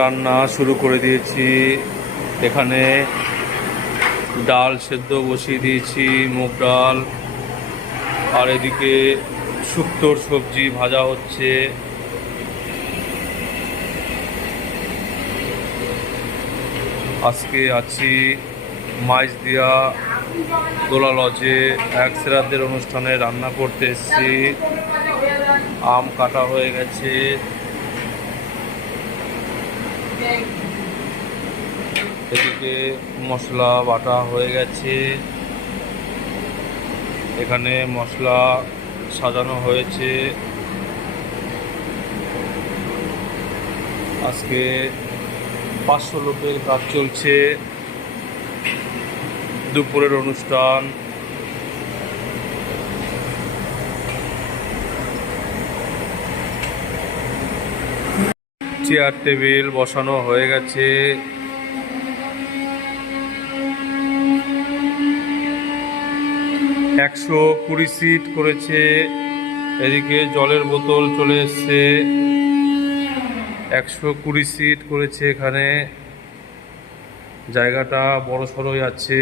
রান্না শুরু করে দিয়েছি। এখানে ডাল সেদ্ধ বসিয়ে দিয়েছি, মুগ ডাল। আর এদিকে শুক্তোর সবজি ভাজা হচ্ছে। আজকে আছি মাইজদিয়া দোলা লজে। এক সেরাদের অনুষ্ঠানে রান্না করতে এসেছি। আম কাটা হয়ে গেছে। এদিকে মশলা বাটা হয়ে গেছে। এখানে মশলা সাজানো হয়েছে। আজকে পাঁচশো লোকের কাজ চলছে। দুপুরের অনুষ্ঠান। চেয়ার, টেবিল বসানো হয়ে গেছে। একশো কুড়ি সিট করেছে। এদিকে জলের বোতল চলে এসছে। একশো কুড়ি সিট করেছে এখানে। জায়গাটা বড় সড়োই আছে।